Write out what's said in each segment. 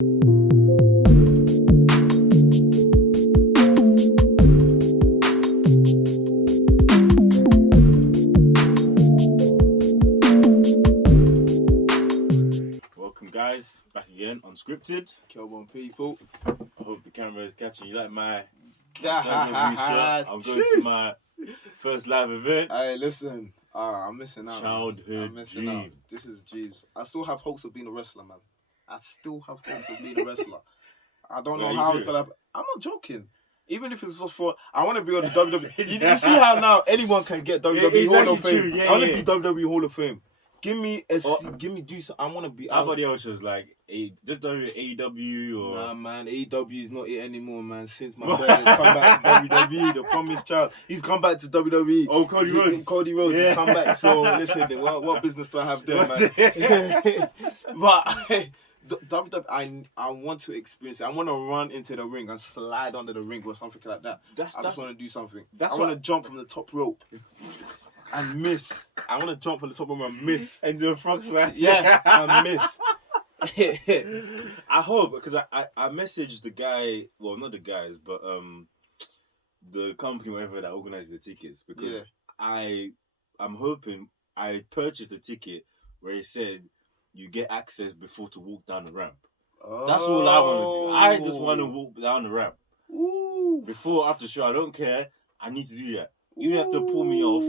Welcome, guys, back again, Unscripted. Come on, people. I hope the camera is catching you like my I'm I'm going to my first live event. Hey, listen. I'm missing out. Childhood I'm missing dream. out. This is dreams. I still have hopes of being a wrestler, man. I still have hopes of being a wrestler. I don't know how it's gonna happen. I'm not joking. Even if it's just for, I want to be on the WWE. You see how now anyone can get WWE Hall of Fame. Yeah, I want to be WWE Hall of Fame. Give me do something. I want to be. Everybody else was like, just AEW or. Nah, man, AEW is not it anymore, man. Since my boy has come back to WWE, the promised child, he's come back to WWE. Oh, Cody Rhodes. Cody Rhodes has come back. So listen, what business do I have there, man? But WWE, I want to experience it. I want to run into the ring and slide under the ring or something like that. I just want to do something. I want to jump from the top rope. And miss. I want to jump from the top rope and miss. And do a frog smash. Yeah, and miss. I hope, because I messaged the guy, well, not the guys, but the company, whatever, that organized the tickets, because I'm hoping I purchased the ticket where it said you get access before to walk down the ramp. That's all I want to do. I just want to walk down the ramp. Ooh. Before, after show, I don't care. I need to do that. You have to pull me off.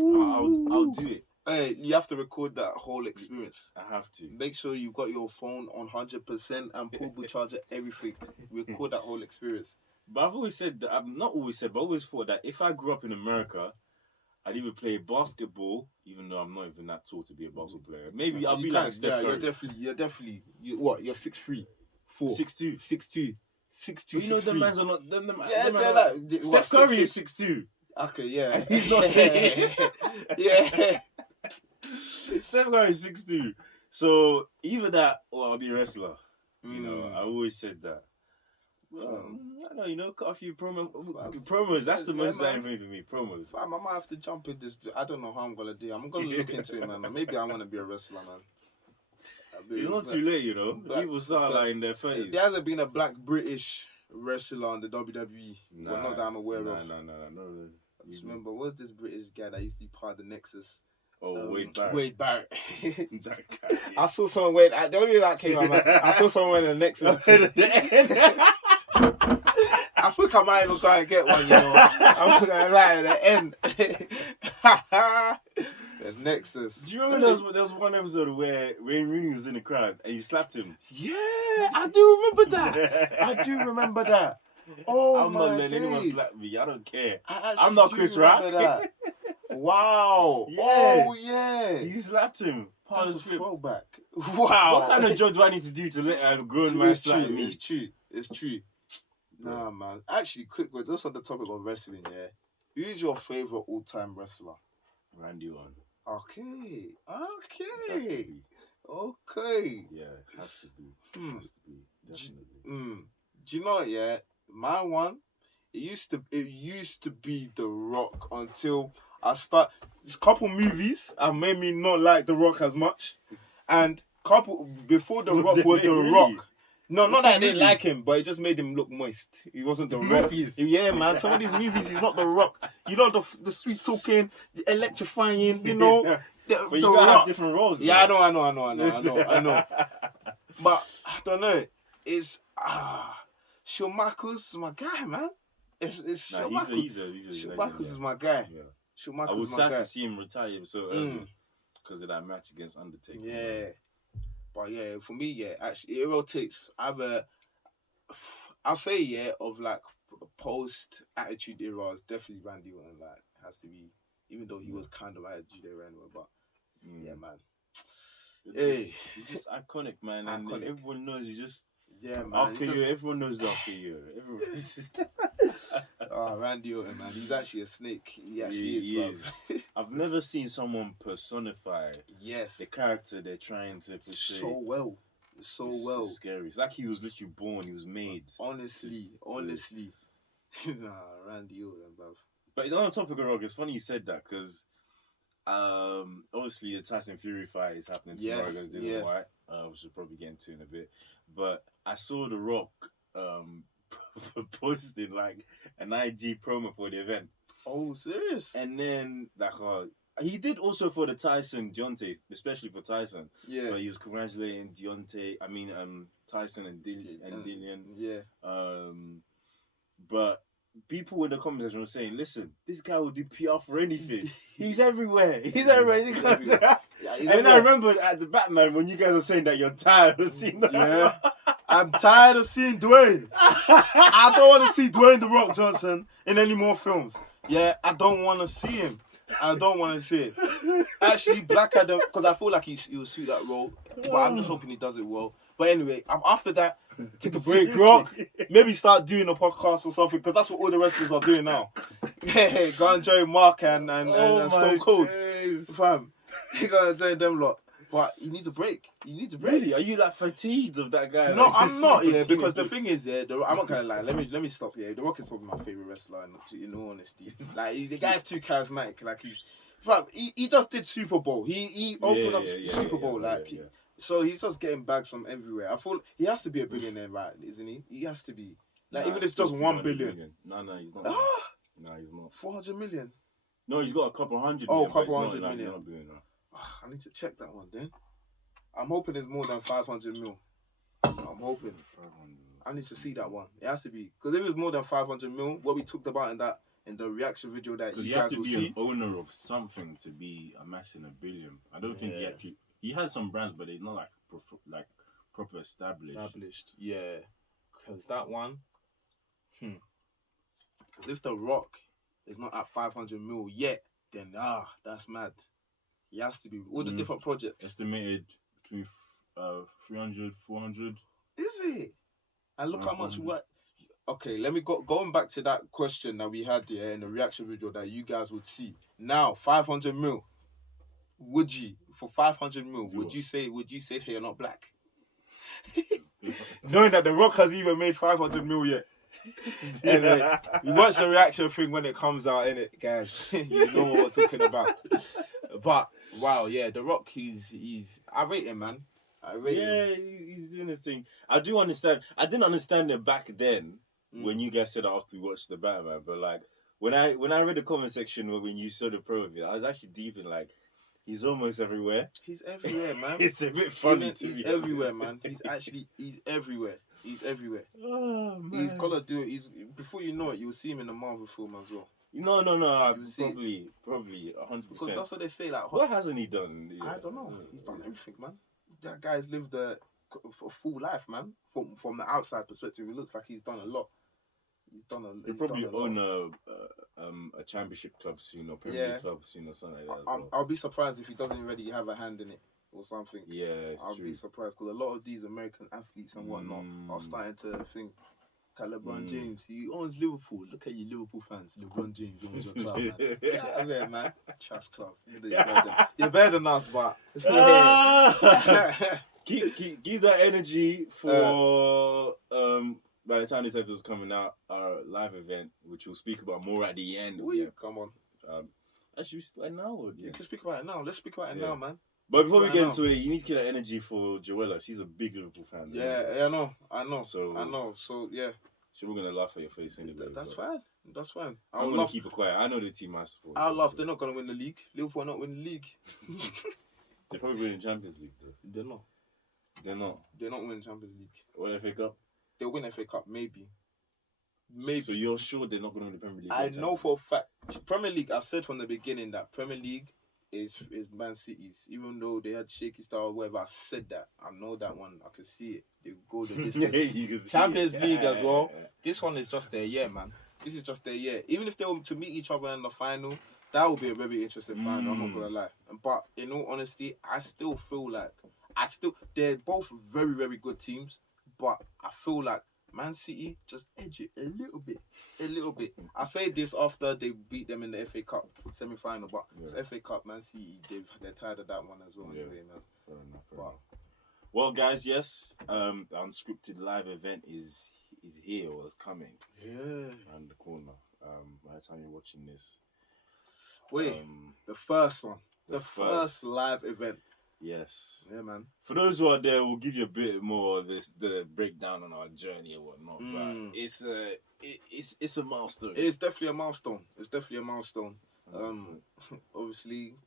I'll do it. Hey, you have to record that whole experience. I have to. Make sure you got your phone on 100% and portable charger, everything. Record that whole experience. But I've always said that, I've not always said, but I always thought that if I grew up in America, I'd either play basketball, even though I'm not even that tall to be a basketball player. Maybe I'll be like Steph Curry. You're definitely, what? You're 6'3", 4, 6'2", 6'2", 6'2". You know, the man's are not. They're like Steph Curry is 6'2". Okay, yeah. He's not. Yeah. Steph Curry is 6'2". So either that or I'll be a wrestler. You know, I always said that. Well, I know, cut a few promos. That's the most exciting thing for me. Promos. I might have to jump in this. I don't know how I'm gonna do. I'm gonna look into it, man. Maybe I want to be a wrestler, man. It's not too late, People start like in their 30s. There hasn't been a black British wrestler on the WWE. Nah, not that I'm aware of. No. I just remember, what's this British guy that used to be part of the Nexus? Oh, Wade Barrett. Wade Barrett. That guy, yeah. I saw someone the only way that came out, man. I saw someone in the Nexus. I think I might even go and get one, I'm gonna lie at the end. The Nexus. Do you remember there was one episode where Wayne Rooney was in the crowd and you slapped him? Yeah, I do remember that. Oh, I'm not letting anyone slap me. I don't care. I'm not Chris Rock. Wow. Yeah. Oh, yeah. You slapped him. That's a throwback. Wow. What kind of job do I need to do to let a grown man slap me? It's true. Nah, man. Actually, quick word. Just on the topic of wrestling, yeah. Who's your favorite all-time wrestler? Randy Orton. Okay. Yeah, has to be. Definitely. Do you know what, yeah? My one, it used to be The Rock until I start. There's a couple movies have made me not like The Rock as much, and before The Rock was The Rock. No, not that I didn't like him, but it just made him look moist. He wasn't The Rock. Yeah, man. Some of these movies, he's not The Rock. The sweet talking, the electrifying. But you gotta have different roles. Yeah, I know. But I don't know. It's Shawn Michaels, my guy, man. It's Shawn Michaels. Shawn Michaels is my guy. Yeah. Shawn Michaels I was sad to see him retire so early because of that match against Undertaker. Yeah. But yeah, for me, yeah, actually, it rotates either. I'll say, yeah, of like post Attitude Era, it's definitely Randy Orton. Like, has to be, even though he was kind of Attitude Era anyway. But yeah, man. Hey, you're just iconic, man, and everyone knows you just. Yeah, man. Everyone knows the RKO. Randy Orton, man. He's actually a snake. He actually is. I've never seen someone personify the character they're trying to portray. So well. It's so scary. It's like he was literally born. He was made. Honestly. Nah, Randy Orton, bruv. But on the topic of Rock, it's funny you said that because obviously the Tyson Fury fight is happening tomorrow against Dylan White. We should probably get into it in a bit. But I saw The Rock posting like an IG promo for the event. Oh, serious? And then like he did also for the Tyson Deontay, especially for Tyson. Yeah. But he was congratulating Tyson and Dillian. Yeah. But people in the comment section were saying, "Listen, this guy will do PR for anything. He's everywhere. He's everywhere." And I remember at the Batman when you guys were saying that you're tired of seeing that. Yeah. I'm tired of seeing Dwayne. I don't want to see Dwayne The Rock Johnson in any more films. Yeah, I don't want to see him. I don't want to see it. Actually, Black Adam, because I feel like he'll suit that role. But I'm just hoping he does it well. But anyway, after that, take a break, Rock. Maybe start doing a podcast or something, because that's what all the wrestlers are doing now. Yeah, go and join Mark and Stone Cold. Fam, go and join them lot. But he needs a break. Really? Are you like fatigued of that guy? No, I'm not. Yeah, because the thing is, I'm not gonna lie. Let me stop here. The Rock is probably my favorite wrestler. In all honesty, like the guy's too charismatic. Like he just did Super Bowl. He opened up Super Bowl. So he's just getting bags from everywhere. I feel he has to be a billionaire, right? Isn't he? He has to be. Like even if it's just 1 billion. No, he's not. No, he's not. 400 million. No, he's got a couple hundred. Oh, million, couple hundred million. Not I need to check that one then. I'm hoping it's more than 500 mil. I'm hoping. I need to see that one. It has to be, because if it was more than 500 mil, what we talked about in the reaction video that you guys will see. Because you have to be an owner of something to be amassing $1 billion. I don't think he has some brands, but they're not like proper established. Yeah. Because that one. Because if The Rock is not at 500 mil yet, then that's mad. He has to be. All the different projects. Estimated between 300, 400. Is it? And look how much what. Okay, let me going back to that question that we had there in the reaction video that you guys would see. Now, 500 mil. Would you, for 500 mil, would you say hey, you're not black? Knowing that The Rock has even made 500 mil yet. Anyway, we watch the reaction thing when it comes out, innit, guys? You know what we're talking about. But wow, yeah, The Rock, he's I rate him, man. I rate him. Yeah, he's doing his thing. I do understand. I didn't understand it back then when you guys said after we watched the Batman, but like when I read the comment section when you saw the promo video, I was actually deep in like he's almost everywhere. He's everywhere, man. It's a bit funny to He's everywhere, man. He's everywhere. He's everywhere. Oh man. He's gonna do it. Before you know it, you'll see him in a Marvel film as well. No. Probably 100%. Because that's what they say. Like, what hasn't he done? I don't know. He's done everything, man. That guy's lived a full life, man. From the outside perspective, it looks like he's done a lot. He'll probably own a championship club soon or Premier League club soon or something like that. I'll be surprised if he doesn't already have a hand in it or something. Yeah, I'll be surprised because a lot of these American athletes and whatnot are starting to think. LeBron James, he owns Liverpool. Look at you, Liverpool fans. LeBron James owns your club, man. Get out of there, man. Trash club. You're better than us, but keep that energy for by the time this episode is coming out, our live event, which we'll speak about more at the end. Come on. Should we speak right now? Or you can speak about it now. Let's speak about it now, man. But before we get into it, you need to keep that energy for Joella. She's a big Liverpool fan. Yeah, I know. So yeah. So we're gonna laugh at your face anyway. That's fine. I'm gonna keep it quiet. I know the team I support. I'll laugh. They're not gonna win the league. Liverpool are not winning the league. They're probably winning the Champions League though. They're not. They're not winning Champions League. Or FA Cup? They'll win FA Cup, maybe. So you're sure they're not gonna win the Premier League? I know for a fact. Premier League, I've said from the beginning that Premier League is Man City's. Even though they had shaky style or whatever, I said that. I know that one. I can see it. They go the distance. Champions League as well. This one is just their year, man. This is just their year. Even if they were to meet each other in the final, that would be a very interesting final. I'm not gonna lie. But in all honesty, I still feel like they're both very, very good teams. But I feel like Man City just edge it a little bit. I say this after they beat them in the FA Cup semi-final, but it's FA Cup, Man City, they're tired of that one as well. Anyway, man. Fair enough. Well, guys, yes, the Unscripted live event is here or is coming. Yeah. Around the corner. By the time you're watching this. Wait, the first one. The first live event. Yes. Yeah, man. For those who are there, we'll give you a bit more of the breakdown on our journey and whatnot. But it's a milestone. It's definitely a milestone. It's definitely a milestone. 100%. Obviously,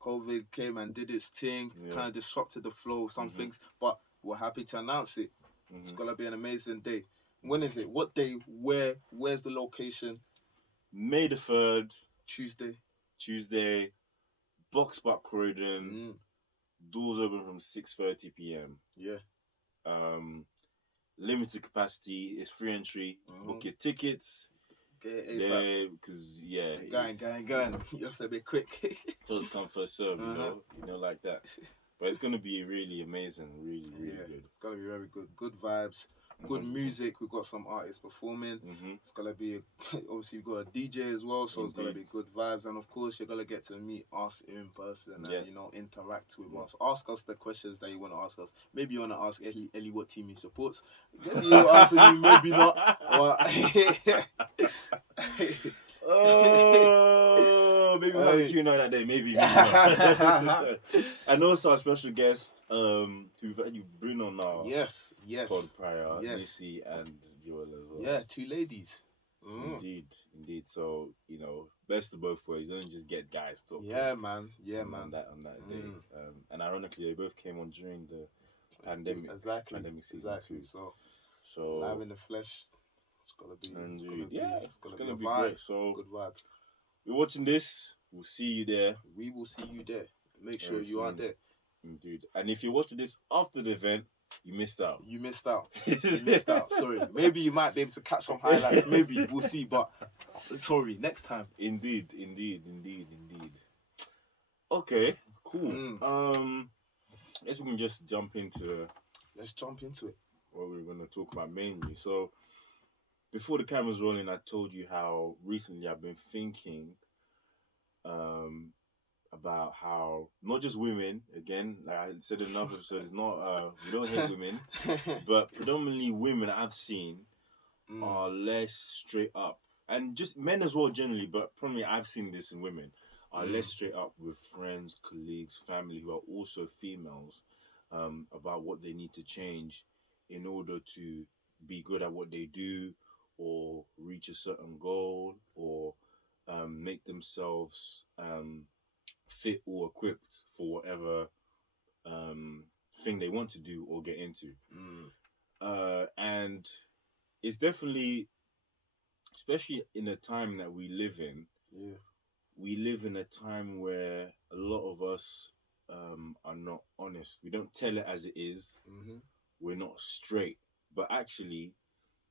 COVID came and did its thing, Yeah. kind of disrupted the flow of some things, but we're happy to announce it. It's gonna be an amazing day. When is it? What day? Where's the location? May the 3rd, Tuesday. Box Park Croydon. Doors open from 6:30 p.m. Yeah. Limited capacity. It's free entry. Book your tickets. Okay, because yeah, going. You have to be quick. First come, first serve. You know, like that. But it's gonna be really amazing. Really good. It's gonna be very good. Good vibes. Good music. We've got some artists performing. It's gonna be obviously we've got a DJ as well, so it's gonna be good vibes. And of course, you're gonna get to meet us in person and interact with us. Ask us the questions that you want to ask us. Maybe you want to ask Ellie what team he supports. Maybe you'll answer you, maybe not. Maybe we'll have a Q&A that day. Maybe not. And also our special guest, we've had you Bruno now. Yes. Pod prior, Missy and Joel as well. Yeah, 2 ladies. Indeed. So, best of both ways. You don't just get guys talking. Yeah, man. On that day. And ironically, they both came on during the pandemic. Pandemic season 2. So live in the flesh. It's gonna be. It's gonna be great. So good vibes. You're watching this. We'll see you there. We will see you there. Make sure you are there. Indeed. And if you're watching this after the event, you missed out. You missed out. Sorry. Maybe you might be able to catch some highlights. Maybe we'll see. But sorry, next time. Indeed. Okay. Cool. I guess we can just jump into. Let's jump into it. What we're gonna talk about mainly. So, before the camera's rolling, I told you how recently I've been thinking about how not just women, again, like I said in another episode, it's not we don't hate women, but predominantly women I've seen are less straight up, and just men as well generally, but probably I've seen this in women, are less straight up with friends, colleagues, family who are also females about what they need to change in order to be good at what they do, or reach a certain goal, or make themselves fit or equipped for whatever thing they want to do or get into. And it's definitely, especially in the time that we live in, we live in a time where a lot of us are not honest. We don't tell it as it is. We're not straight. But actually,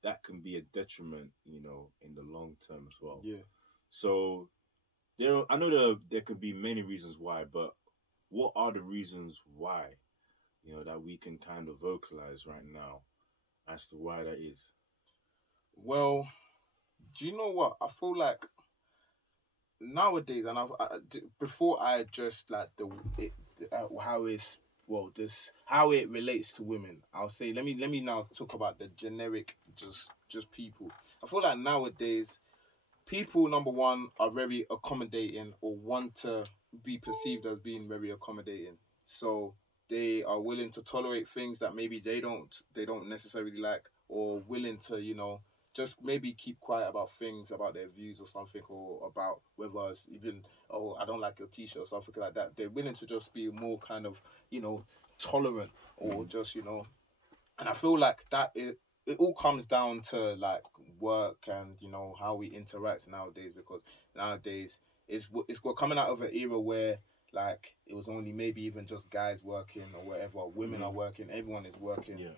that can be a detriment, in the long term as well. Yeah. So I know there could be many reasons why, but what are the reasons why, that we can kind of vocalize right now as to why that is? Well, do you know what? I feel like nowadays, and before I address like how it relates to women, I'll say let me now talk about the generic just people. I feel like nowadays people, number one, are very accommodating, or want to be perceived as being very accommodating. So they are willing to tolerate things that maybe they don't necessarily like, or willing to just maybe keep quiet about things, about their views or something, or about whether it's even, oh, I don't like your t-shirt or something like that. They're willing to just be more kind of, tolerant, or just, and I feel like that it all comes down to like work and, how we interact nowadays, because nowadays we're coming out of an era where like it was only maybe even just guys working or whatever. Women are working, everyone is working.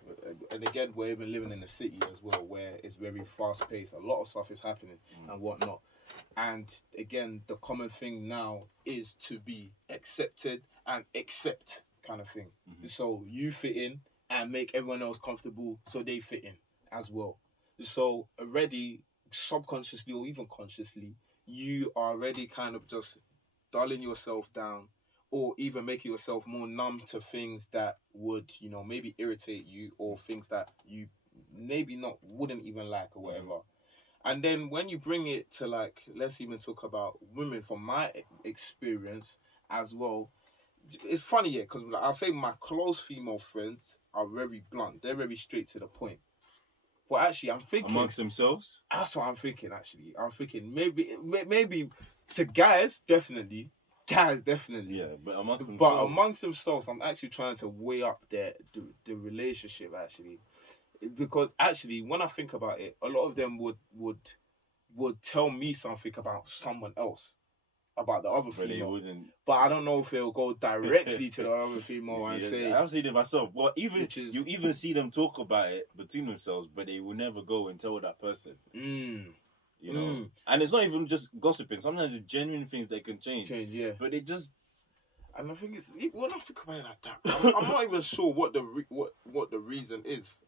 And again, we're even living in a city as well where it's very fast paced. A lot of stuff is happening and whatnot. And again, the common thing now is to be accepted and accept kind of thing. So you fit in and make everyone else comfortable so they fit in as well. So already subconsciously or even consciously, you are already kind of just dulling yourself down, or even making yourself more numb to things that would, maybe irritate you, or things that you maybe wouldn't even like or whatever. And then when you bring it to like, let's even talk about women, from my experience as well, it's funny, yeah, because like, I'll say my close female friends are very blunt. They're very straight to the point. But actually, I'm thinking amongst themselves. that's what I'm thinking. Actually, I'm thinking maybe to guys definitely, Yeah, but amongst themselves. but amongst themselves, I'm actually trying to weigh up the relationship actually, because actually when I think about it, a lot of them would tell me something about someone else, about the other But they female. wouldn't. But I don't know if it'll go directly to the other female and say. I've seen it myself. Well, you is, even see them talk about it between themselves, but they will never go and tell that person. You know, and it's not even just gossiping. Sometimes it's genuine things that can change. Yeah. But it just. And I think it's when I think about it like that, I'm not even sure what the reason is.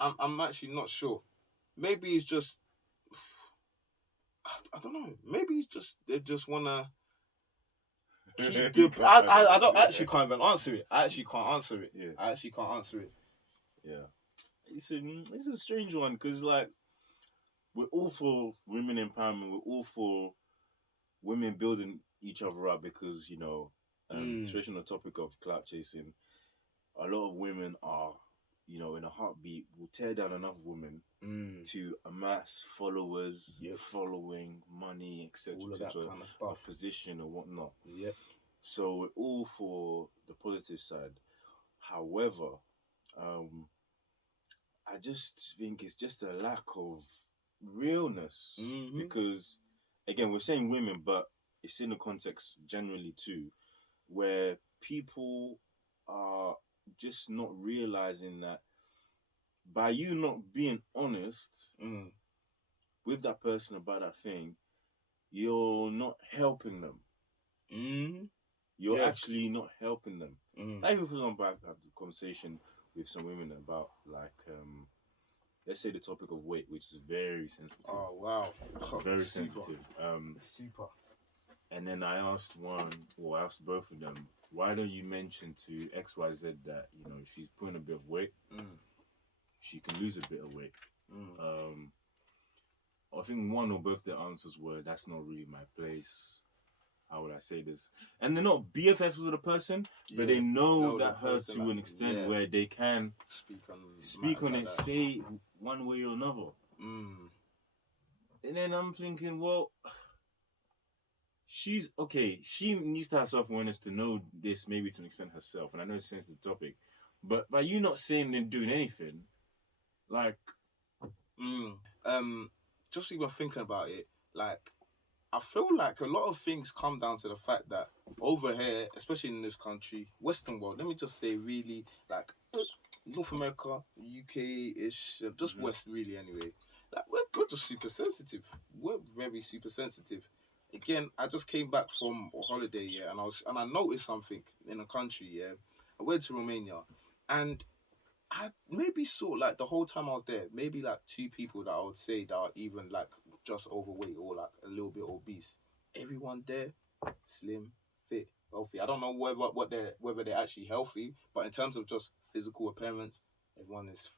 I'm actually not sure. Maybe it's just I don't know. Maybe it's just they just wanna keep the. I don't actually can't even answer it. I actually can't answer it. Yeah. I actually can't answer it. Yeah, it's a strange one because like we're all for women empowerment. We're all for women building each other up because especially on the topic of clout chasing, a lot of women are in a heartbeat will tear down another woman to amass followers, following, money, etc., kind of stuff, a position or whatnot. Yep. So we're all for the positive side. However, I just think it's just a lack of realness because, again, we're saying women, but it's in the context generally too, where people are just not realizing that by you not being honest with that person about that thing, you're not helping them. You're actually not helping them. Like, for example, I've had a conversation with some women about, like, let's say the topic of weight, which is very sensitive. Oh, wow. Very sensitive. Super. And then I asked I asked both of them, why don't you mention to XYZ that, she's putting a bit of weight, she can lose a bit of weight. I think one or both their answers were, that's not really my place. How would I say this? And they're not BFFs with the person, but they know that her to an extent where they can speak on it, say one way or another. And then I'm thinking, well, she's okay. She needs to have self-awareness to know this, maybe to an extent herself. And I know it's a sensitive topic, but by you not saying and doing anything, like, just even thinking about it, like, I feel like a lot of things come down to the fact that over here, especially in this country, Western world, let me just say really, like, North America, UK-ish, just West really anyway, like, we're just super sensitive. We're very super sensitive. Again, I just came back from a holiday, and I noticed something in the country, I went to Romania, and I maybe saw, like, the whole time I was there, maybe like 2 people that I would say that are even like just overweight or like a little bit obese. Everyone there, slim, fit, healthy. I don't know whether they're actually healthy, but in terms of just physical appearance, everyone is.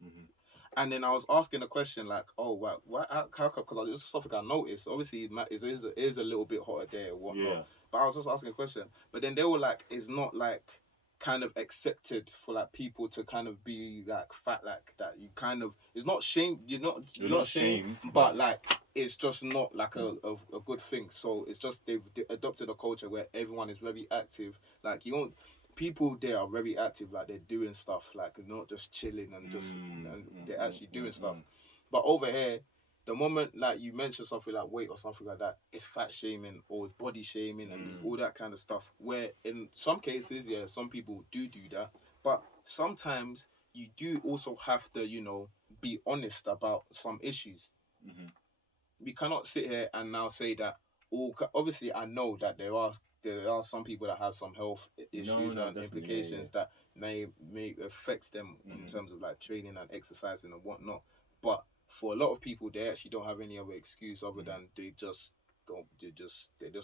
And then I was asking a question like, oh, wow, how because this is something I noticed. Obviously, it is a little bit hotter there or whatnot. Yeah. But I was just asking a question. But then they were like, it's not like kind of accepted for like people to kind of be like fat like that. You kind of, it's not shame. You're not shamed, but like it's just not like a good thing. So it's just they've adopted a culture where everyone is very active. Like, you don't. People there are very active, like they're doing stuff, like not just chilling and just and they're actually doing stuff. But over here, the moment like you mention something like weight or something like that, it's fat shaming or it's body shaming and it's all that kind of stuff. Where in some cases, some people do that, but sometimes you do also have to, be honest about some issues. We cannot sit here and now say that obviously I know that there are some people that have some health issues and implications that may affect them in terms of like training and exercising and whatnot. But for a lot of people, they actually don't have any other excuse other than they're just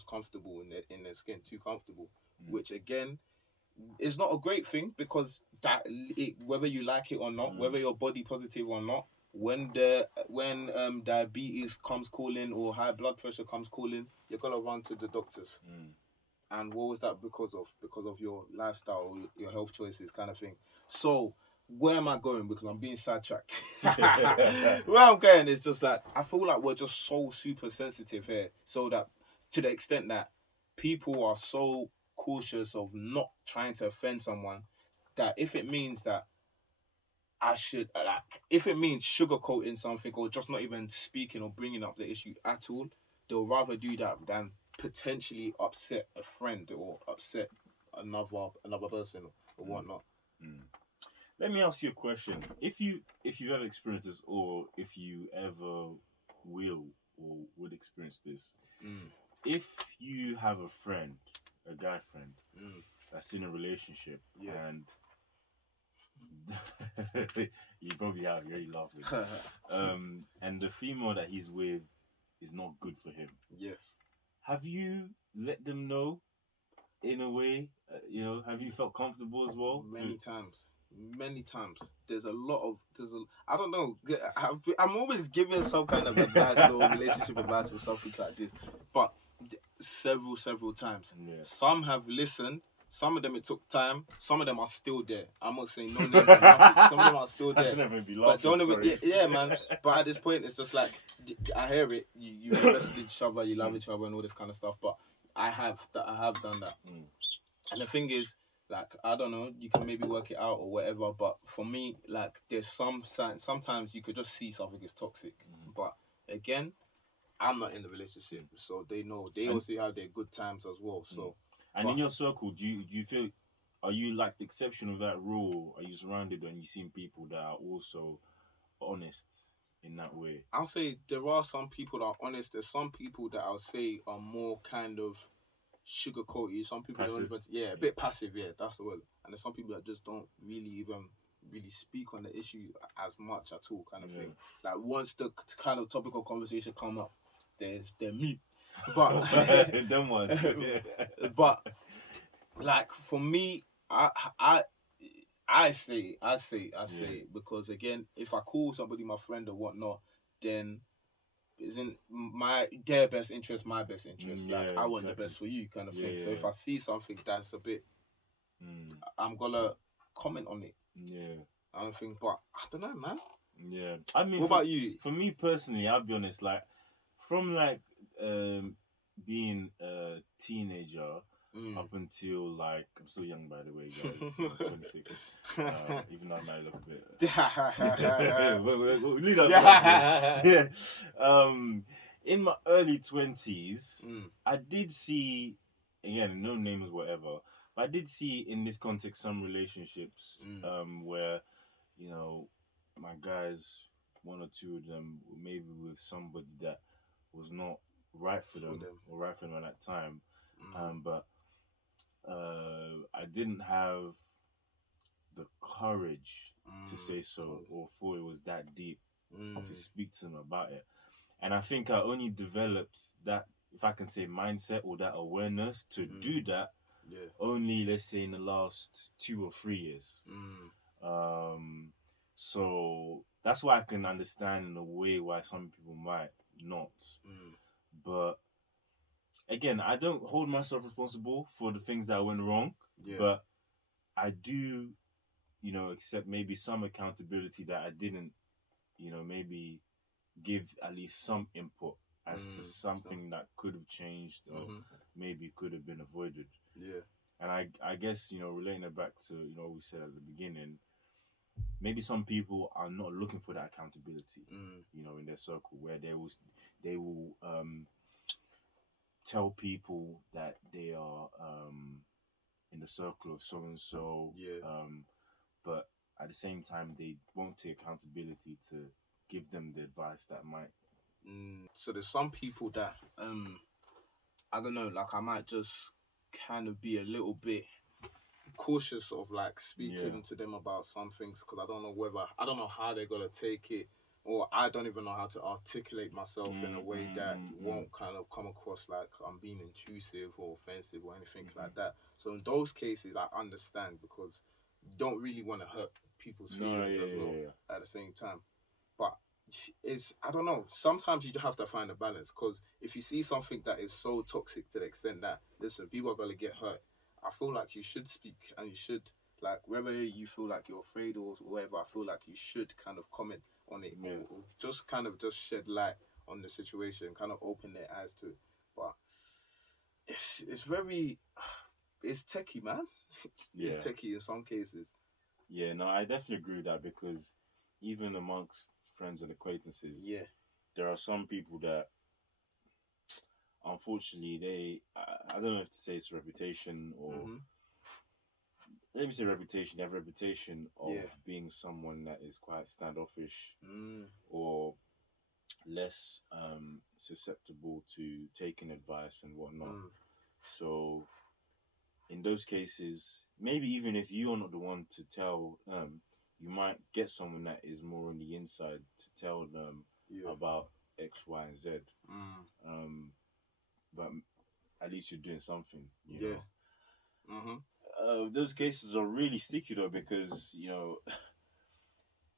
comfortable in their skin, too comfortable, which again is not a great thing because whether you like it or not, whether you're body positive or not, when diabetes comes calling or high blood pressure comes calling, you're gonna run to the doctors. And what was that because of? Because of your lifestyle, your health choices, kind of thing. So where am I going? Because I'm being sidetracked. Where I'm going is just like I feel like we're just so super sensitive here, so that to the extent that people are so cautious of not trying to offend someone, that if it means that I should like, if it means sugarcoating something or just not even speaking or bringing up the issue at all, they'll rather do that than potentially upset a friend or upset another person or whatnot. Mm. Let me ask you a question. If you've ever experienced this, or if you ever will or would experience this, if you have a friend, a guy friend, that's in a relationship, and you probably have, you're already laughing. And the female that he's with is not good for him. Yes. Have you let them know in a way? Have you felt comfortable as well? Many times. There's a lot of I don't know. I'm always giving some kind of advice or relationship advice or something like this, but several times. Yeah. Some have listened. Some of them it took time. Some of them are still there. I'm not saying no names or nothing. Some of them are still there. I should never be laughing. But don't even, yeah, man. But at this point, it's just like I hear it. You invest in each other, you love each other, and all this kind of stuff. But I have done that. And the thing is, like, I don't know, you can maybe work it out or whatever. But for me, like, there's some signs. Sometimes you could just see something is toxic. But again, I'm not in the relationship, so they know. They also have their good times as well. So. And in your circle, do you feel, are you like the exception of that rule? Are you surrounded and you seen people that are also honest in that way? I'll say there are some people that are honest. There's some people that I'll say are more kind of sugarcoaty. Some people passive. don't even, a bit passive. Yeah, that's the word. And there's some people that just don't really speak on the issue as much at all, kind of thing. Like once the kind of topic of conversation come up, they're me. But them ones. But like for me, I say because again, if I call somebody my friend or whatnot, then isn't their best interest my best interest? Like I want the best for you, kind of thing. So if I see something that's a bit, I'm gonna comment on it. Yeah, I don't think, but I don't know, man. Yeah, I mean, what about you? For me personally, I'll be honest. Like from being a teenager up until like, I'm still young by the way, guys. I'm 26. Even though I might look a bit. We'll leave that. Yeah. In my early 20s, I did see, again, no names, whatever, but I did see in this context some relationships where, my guys, one or two of them, maybe with somebody that was not right for them or right for them at that time. But I didn't have the courage to say so or thought it was that deep to speak to them about it. And I think I only developed that, if I can say, mindset or that awareness to do that only, let's say, in the last 2 or 3 years. So that's why I can understand in a way why some people might not. But again, I don't hold myself responsible for the things that went wrong. But I do, accept maybe some accountability that I didn't, maybe give at least some input as to something that could have changed or maybe could have been avoided. Yeah. And I guess, relating it back to, what we said at the beginning, maybe some people are not looking for that accountability, in their circle, where they will tell people that they are in the circle of so and so, but at the same time they won't take accountability to give them the advice that might. So there's some people that I don't know, like I might just kind of be a little bit cautious of like speaking to them about some things, because I don't know how they're gonna take it, or I don't even know how to articulate myself in a way that won't kind of come across like I'm being intrusive or offensive or anything like that. So in those cases, I understand, because you don't really want to hurt people's feelings as well at the same time. But is, I don't know. Sometimes you just have to find a balance, because if you see something that is so toxic to the extent that, listen, people are gonna get hurt, I feel like you should speak, and you should, like, whether you feel like you're afraid or whatever, I feel like you should kind of comment on it, Yeah. or just kind of just shed light on the situation, kind of open their eyes to it. But it's very, it's techie, man. It's Yeah. techie in some cases. Yeah, no, I definitely agree with that because even amongst friends and acquaintances, Yeah. there are some people that, unfortunately, I don't know if to say it's reputation or Mm-hmm. let me say reputation. They have a reputation of Yeah. being someone that is quite standoffish Mm. or less susceptible to taking advice and whatnot. Mm. So in those cases, maybe even if you're not the one to tell, you might get someone that is more on the inside to tell them Yeah. about X, Y, and Z. Mm. But at least you're doing something, you Yeah. know. Mm-hmm. Those cases are really sticky though because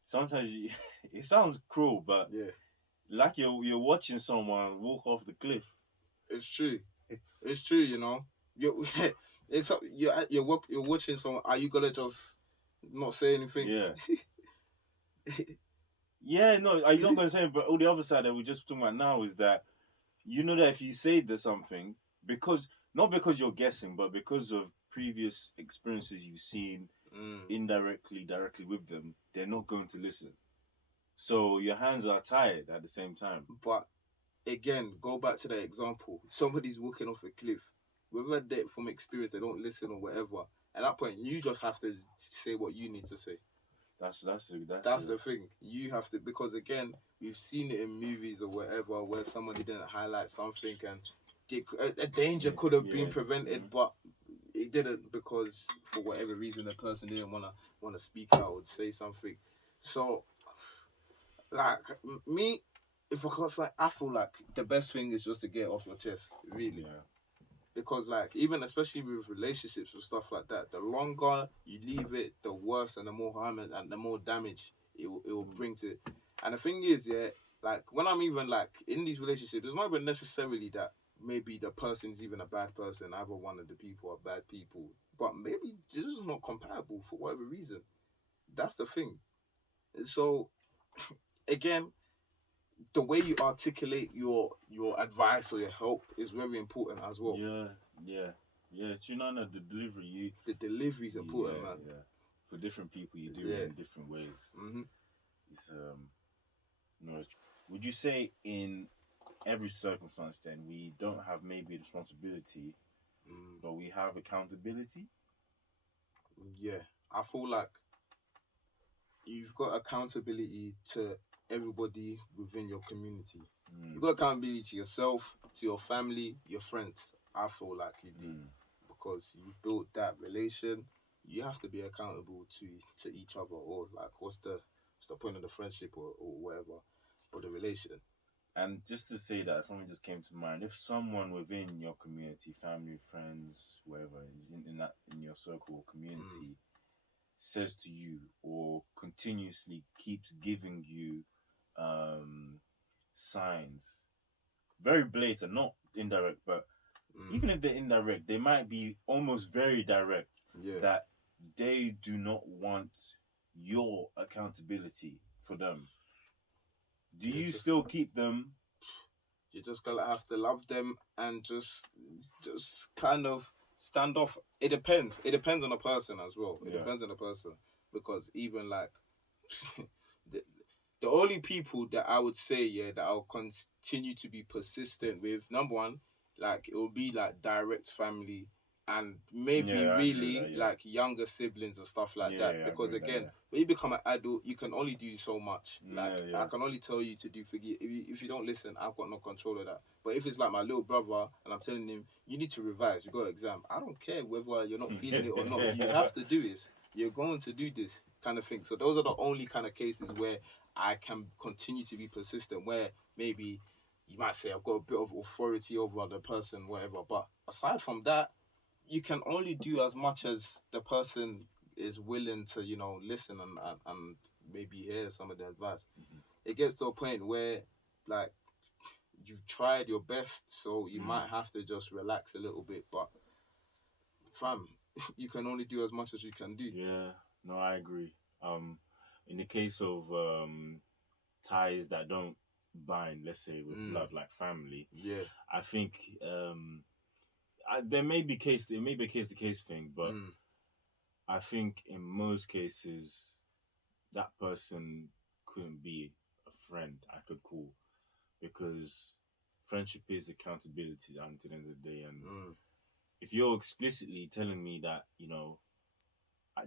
sometimes it sounds cruel, but Yeah. like you're watching someone walk off the cliff. It's true. It's true. You're you're watching someone. Are you gonna just not say anything? Yeah. Yeah, no, are you not gonna say it? But on the other side that we're just talking about now is that you know that if you say there's something, because not because you're guessing, but because of previous experiences you've seen indirectly, directly with them, they're not going to listen. So your hands are tied at the same time. But again, go back to that example. Somebody's walking off a cliff. Whether they from experience they don't listen or whatever. At that point, you just have to say what you need to say. That's the thing. You have to, because again, we've seen it in movies or whatever where somebody didn't highlight something and a danger could have been prevented, but it didn't because for whatever reason the person didn't wanna speak out or say something. So, like me, if I feel like the best thing is just to get it off your chest, really. Yeah. Because like even especially with relationships and stuff like that, the longer you leave it, the worse and the more harm and the more damage it will bring to it. And the thing is, yeah, like when I'm even like in these relationships, it's not even necessarily that maybe the person's even a bad person. Either one of the people are bad people, but maybe this is not compatible for whatever reason. That's the thing. So again, the way you articulate your advice or your help is very important as well. Yeah. It's the delivery. The delivery is important, man. Yeah. For different people, you do it in different ways. Mm-hmm. It's no. Would you say in every circumstance then we don't have maybe responsibility, but we have accountability? Yeah, I feel like you've got accountability to everybody within your community. You've got accountability to yourself, to your family, your friends. I feel like you do because you built that relation. You have to be accountable to each other, or like what's the point of the friendship or whatever, or the relation. And just to say that, something just came to mind. If someone within your community, family, friends, wherever, in your circle or community, says to you or continuously keeps giving you signs, very blatant, not indirect, but even if they're indirect, they might be almost very direct, that they do not want your accountability for them. Do you still keep them? You just gotta have to love them and just kind of stand off. It depends. It depends on the person as well. It depends on the person because even like the only people that I would say that I'll continue to be persistent with, number one, like it will be like direct family and maybe really like younger siblings and stuff like that. Because again, when you become an adult, you can only do so much. I can only tell you to do forget. If you don't listen, I've got no control of that. But if it's like my little brother and I'm telling him you need to revise, you got an exam, I don't care whether you're not feeling it or not. You have to do this. You're going to do this kind of thing. So those are the only kind of cases where I can continue to be persistent. Where maybe you might say I've got a bit of authority over the person, whatever. But aside from that, you can only do as much as the person is willing to, listen and maybe hear some of the advice. it gets to a point where like you've tried your best, so you might have to just relax a little bit. But fam, you can only do as much as you can do. Yeah, no, I agree. In the case of ties that don't bind, let's say with blood, like family, Yeah. I think there may be a case to case thing, but I think in most cases that person couldn't be a friend I could call, because friendship is accountability at the end of the day. And if you're explicitly telling me that,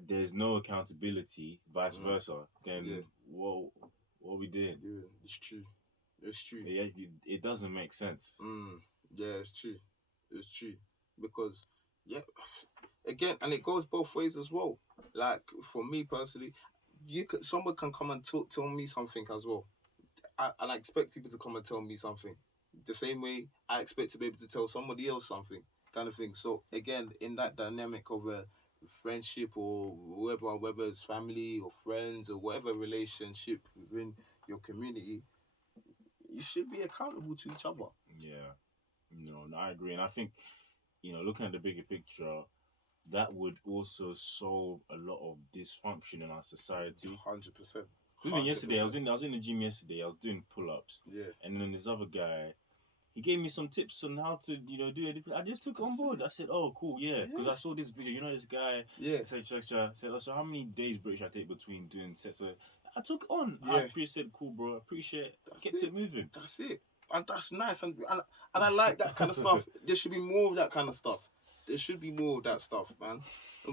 there's no accountability, vice versa, then what we doing? Yeah, it's true. It's true. It doesn't make sense. Yeah, it's true. It's true. Because, yeah, again, and it goes both ways as well. Like, for me personally, someone can come and tell me something as well. And I expect people to come and tell me something. The same way I expect to be able to tell somebody else something, kind of thing. So, again, in that dynamic of a friendship or whether it's family or friends or whatever relationship within your community, you should be accountable to each other. Yeah, no, I agree, and I think looking at the bigger picture, that would also solve a lot of dysfunction in our society. 100%. Even yesterday, I was in the gym yesterday. I was doing pull-ups. Yeah. And then this other guy, he gave me some tips on how to do it. I just took it on board. I said, "Oh, cool, yeah," because I saw this video. This guy. Yeah. Said, "So how many days break should I take between doing sets?" So I took it on. Yeah. I said, "Cool, bro. I appreciate it." I kept it moving. That's it. And that's nice. And I like that kind of stuff. There should be more of that kind of stuff. There should be more of that stuff, man.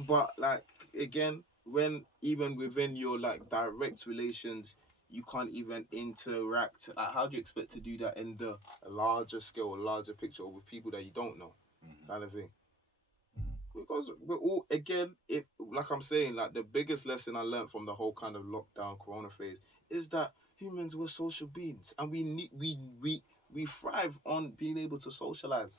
But like again, when even within your like direct relations, you can't even interact. Like, how do you expect to do that in the larger scale, larger picture with people that you don't know, kind of thing? Because we're all like I'm saying, like the biggest lesson I learned from the whole kind of lockdown Corona phase is that humans were social beings, and we thrive on being able to socialize.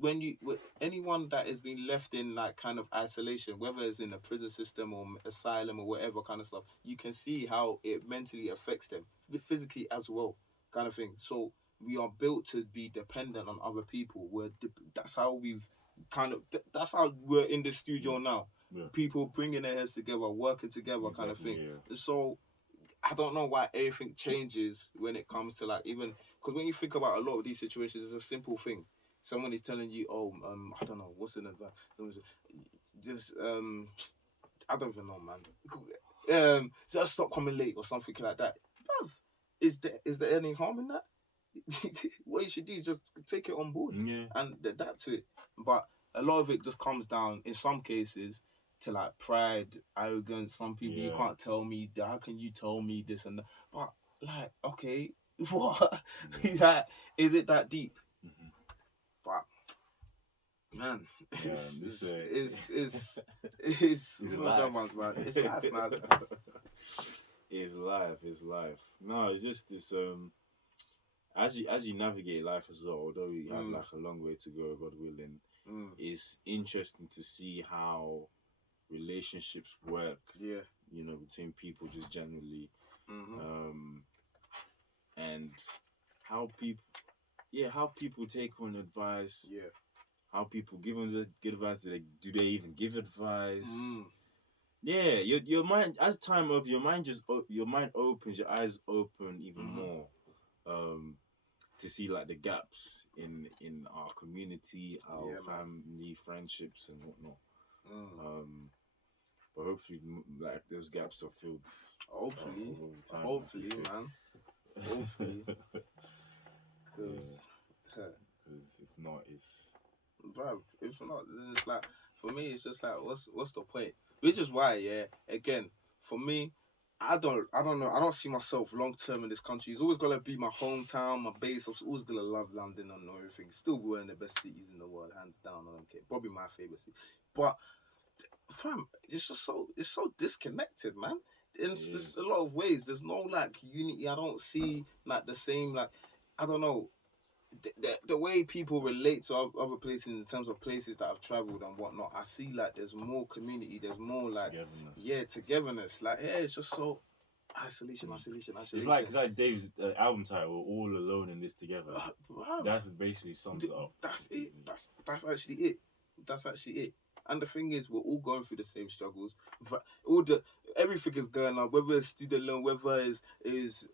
With anyone that has been left in like kind of isolation, whether it's in a prison system or asylum or whatever kind of stuff, you can see how it mentally affects them, physically as well, kind of thing. So we are built to be dependent on other people. That's how we've that's how we're in the studio now. Yeah. People bringing their heads together, working together, kind of thing. Yeah. So I don't know why everything changes when it comes to like even because when you think about a lot of these situations, it's a simple thing. Someone is telling you, I don't know, what's an advice? Someone just I don't even know, man. Just stop coming late or something like that. Bruv, is there any harm in that? What you should do is just take it on board, and that's it. But a lot of it just comes down, in some cases, to like pride, arrogance. Some people you can't tell me that. How can you tell me this and that? But like, okay, what? Like, is it that deep? But man, it's life, man. It's life, man. It's life. No, it's just this. As you navigate life as well, although we have like a long way to go, God willing, it's interesting to see how relationships work. Yeah, between people just generally, and how people take on advice. Yeah, how people give them good advice. Do they even give advice? Yeah, your mind as time opens, your mind opens, your eyes open even more. To see like the gaps in our community, our family, friendships, and whatnot. But hopefully, like those gaps are filled. Hopefully, time, hopefully, man. Hopefully, because if not, it's. Bruv, if not, then it's like for me, it's just like what's the point? Which is why, again, for me, I don't know. I don't see myself long term in this country. It's always gonna be my hometown, my base. I'm always gonna love London and everything. Still one of the best cities in the world, hands down. I don't care. Probably my favorite city. But fam, it's so disconnected, man. There's a lot of ways. There's no like unity. I don't see like the same like I don't know. The way people relate to other places in terms of places that I've traveled and whatnot, I see like there's more community, there's more like togetherness. Togetherness. Like it's just so Isolation. It's like Dave's album title, "All Alone in This Together." That basically sums it up. That's it. That's actually it. That's actually it. And the thing is, we're all going through the same struggles. Everything is going up. Whether it's student loan, whether is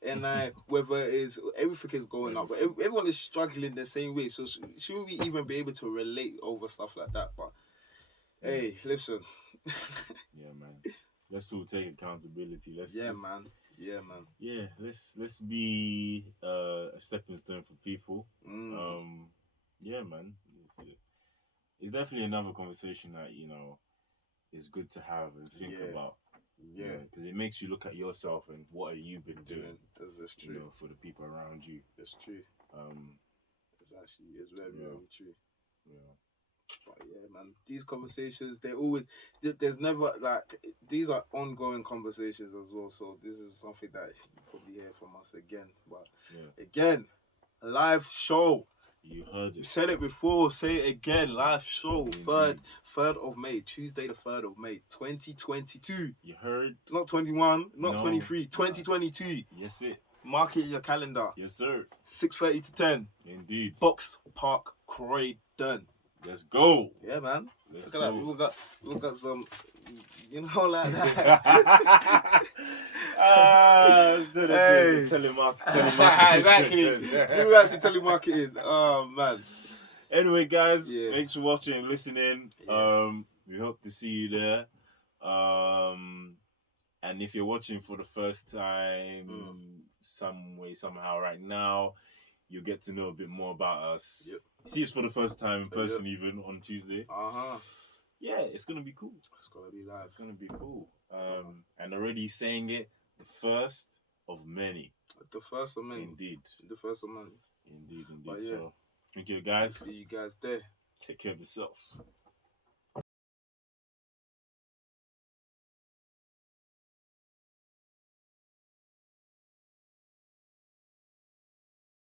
NI, whether is everything is going up. But everyone is struggling the same way. So shouldn't we even be able to relate over stuff like that? But hey, listen. Yeah, man. Let's all take accountability. Let's man. Yeah, let's be a stepping stone for people. Yeah, man. It's definitely another conversation that is good to have and think about. Yeah, because it makes you look at yourself and what have you been doing. That's true. For the people around you. That's true. It's very true. Yeah. But yeah, man, these conversations, there's never, these are ongoing conversations as well. So this is something that you probably hear from us again. But again, a live show. You heard it. You said it before, say it again. Live show, 3rd of May, Tuesday the 3rd of May, 2022. You heard? Not 21, not 23, 2022. Yes, it. Mark it in your calendar. Yes, sir. 6:30 to 10. Indeed. Box Park, Croydon. Let's go. Yeah, man. Let's Look at go. that. We got some, like that. Telemarketing. Exactly. You actually telemarketing. Oh, man. Anyway, guys, thanks for watching and listening. Yeah. We hope to see you there. And if you're watching for the first time, some way, somehow, right now, you'll get to know a bit more about us. Yep. See us for the first time in person, even on Tuesday. Yeah, it's gonna be cool. It's gonna be live. It's gonna be cool. And already saying it, the first of many. The first of many. Indeed. The first of many. Indeed. So, thank you, guys. See you guys there. Take care of yourselves.